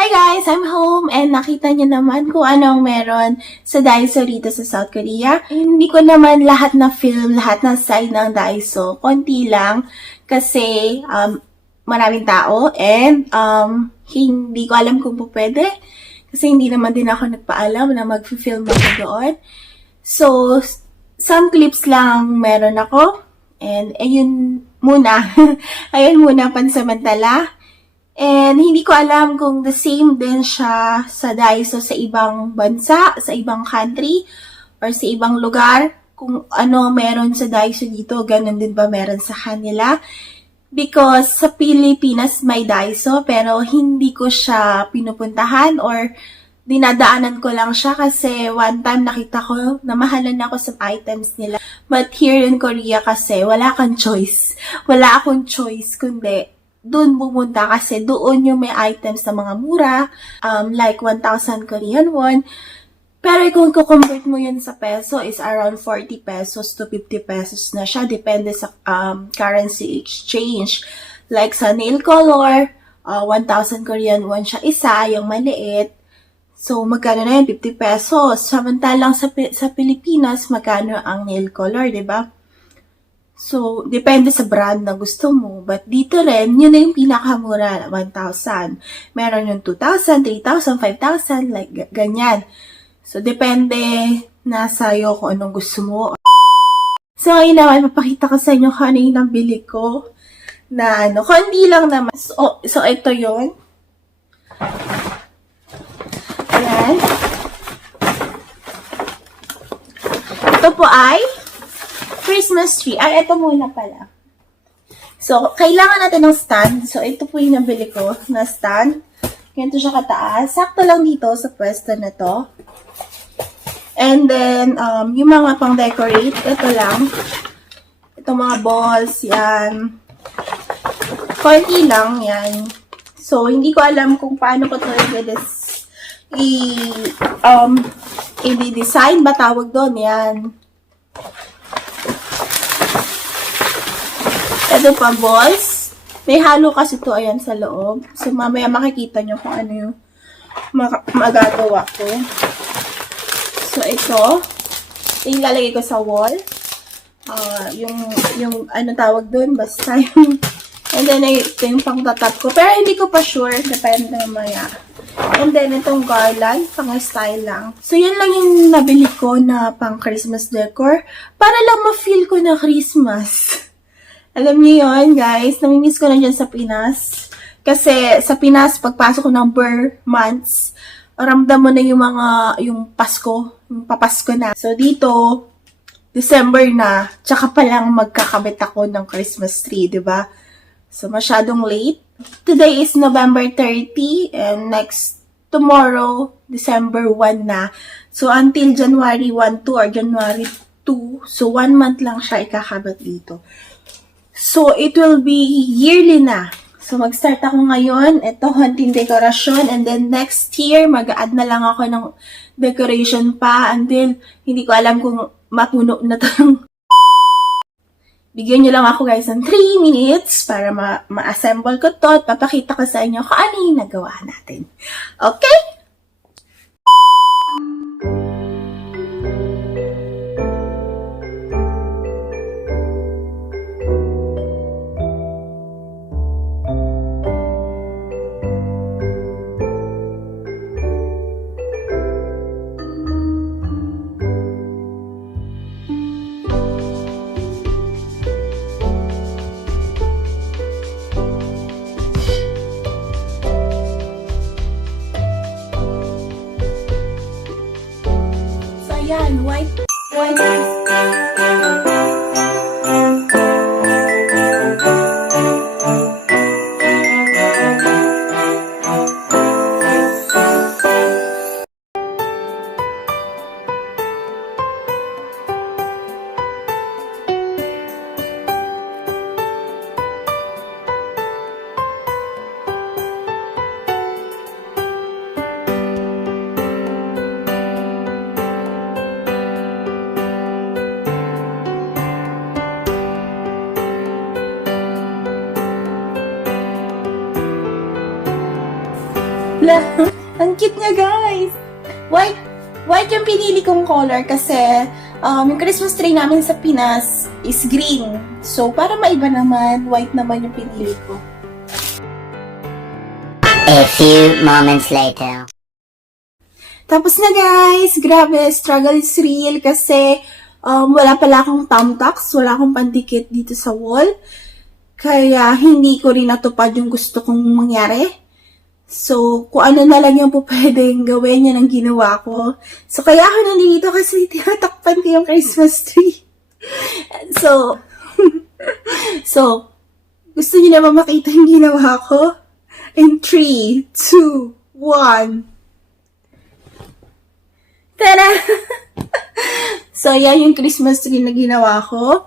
Hi guys! I'm home and nakita niyo naman kung anong meron sa Daiso dito sa South Korea. Hindi ko naman lahat na film, lahat na side ng Daiso. Konti lang kasi maraming tao and hindi ko alam kung pwede kasi hindi naman din ako nagpaalam na mag-film ako doon. So, some clips lang meron ako and ayun muna. Ayun muna pansamantala. And hindi ko alam kung the same din siya sa Daiso sa ibang bansa, sa ibang country, or sa ibang lugar. Kung ano meron sa Daiso dito, ganun din ba meron sa kanila. Because sa Pilipinas may Daiso, pero hindi ko siya pinupuntahan or dinadaanan ko lang siya kasi one time nakita ko na mahalan ako sa items nila. But here in Korea kasi wala kang choice. Wala akong choice kundi doon pumunta kasi doon yung may items na mga mura, like 1,000 Korean won. Pero kung convert mo yun sa peso is around 40 pesos to 50 pesos na siya. Depende sa currency exchange. Like sa nail color, 1,000 Korean won siya isa, yung maliit. So, magkano na yun? 50 pesos. Samantalang sa Pilipinas, magkano ang nail color, di ba? So, depende sa brand na gusto mo. But dito rin, yun na yung pinakamura, 1,000. Meron yung 2,000, 3,000, 5,000, like ganyan. So, depende na sa'yo kung anong gusto mo. So, ngayon naman, papakita ko sa inyo kung ano yung nabili ko. Na ano, kundi lang naman. So ito yun. Ayan. Ito po ay Christmas tree. Ay, ito muna pala. So, kailangan natin ng stand. So, ito po yung nabili ko na stand. Ganito siya kataas. Sakto lang dito sa pwesto na to. And then, yung mga pang-decorate, ito lang. Ito mga balls, yan. Konti lang, yan. So, hindi ko alam kung paano ko ito i-design ba tawag doon, yan. Ito pa, balls. May halo kasi ito, ayan, sa loob. So, mamaya makikita nyo kung ano yung magagawa ko. So, ito. Ilalagay ko sa wall. Yung ano tawag doon, basta yung... And then, ito yung pang-tatap ko. Pero hindi ko pa sure. Depende mamaya. And then, itong garland, pang-style lang. So, yun lang yung nabili ko na pang-Christmas decor. Para lang ma-feel ko na Christmas. Alam niyo yun, guys. Namimiss ko na dyan sa Pinas. Kasi sa Pinas, pagpasok ko ng Burr months, ramdam mo na yung Pasko. Yung papasko na. So, dito, December na, tsaka pa lang magkakabit ako ng Christmas tree, diba? So, masyadong late. Today is November 30, and tomorrow, December 1 na. So, until January 1, 2, or January 2, so 1 month lang siya ikakabit dito. So, it will be yearly na. So, mag-start ako ngayon. Ito, hunting dekorasyon. And then, next year, mag-add na lang ako ng decoration pa until hindi ko alam kung mapuno na ito. Bigyan nyo lang ako, guys, ng 3 minutes para ma-assemble ko to at papakita ko sa inyo kung ano yung nagawa natin. Okay? Ang cute niya, guys! White yung pinili kong color kasi yung Christmas tree namin sa Pinas is green. So, para maiba naman, white naman yung pinili ko. A few moments later. Tapos na, guys! Grabe, struggle is real kasi wala pala akong thumbtacks, wala akong pandikit dito sa wall. Kaya hindi ko rin natupad yung gusto kong mangyari. So, kung ano na lang yung pwedeng gawin, yan ang ginawa ko. So, kaya ako nandito kasi tinatakpan ko yung Christmas tree. So, gusto niyo na ba makita yung ginawa ko? In 3, 2, 1. Tada! So, yan yung Christmas tree na ginawa ko.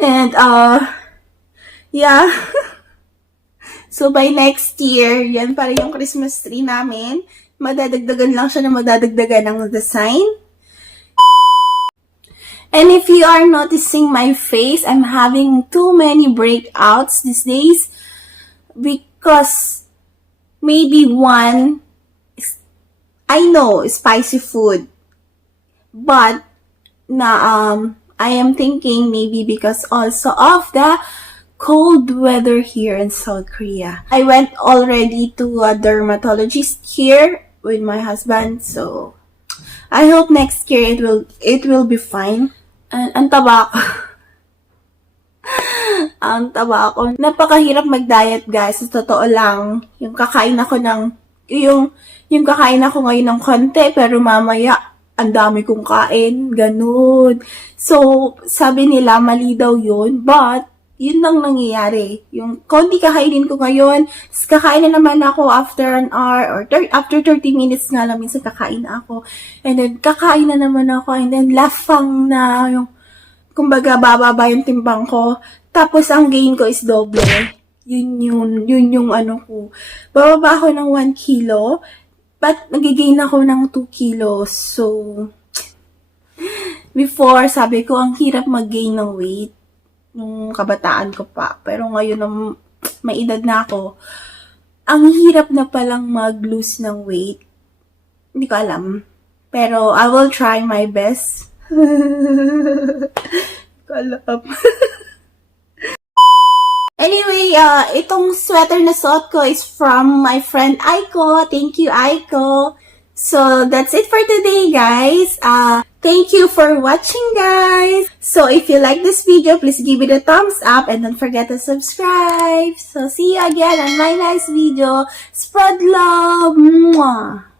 And, yeah. So, by next year, yan para yung Christmas tree namin. Madadagdagan lang siya na madadagdagan ng design. And if you are noticing my face, I'm having too many breakouts these days. Because maybe one, I know, spicy food. But, I am thinking maybe because also of the cold weather here in South Korea. I went already to a dermatologist here with my husband, so I hope next year it will be fine. And ang taba ko. Ang taba ko. Napakahirap mag-diet, guys. Sa totoo lang, yung kakain ako ngayon ng konti, pero mamaya ang dami kong kain, ganun. So, sabi nila mali daw yun, but yun lang nangyayari. Yung konti kakainin ko ngayon, kakain na naman ako after an hour or after 30 minutes nga lang minsan kakain na ako. And then kakain na naman ako and then lafang na yung kumbaga bababa yung timbang ko. Tapos ang gain ko is doble. Yun yung ano ko. Bababa ako ng 1 kilo, but nagigain ako ng 2 kilos. So, before, sabi ko, ang hirap mag-gain ng weight nung kabataan ko pa. Pero ngayon na may edad na ako, ang hirap na palang mag-lose ng weight. Hindi ko alam. Pero I will try my best. Hindi ko alam. Anyway, itong sweater na suot ko is from my friend Aiko. Thank you, Aiko. So, that's it for today, guys. Thank you for watching, guys. So, if you like this video, please give it a thumbs up and don't forget to subscribe. So, see you again on my next video. Spread love. Mwah.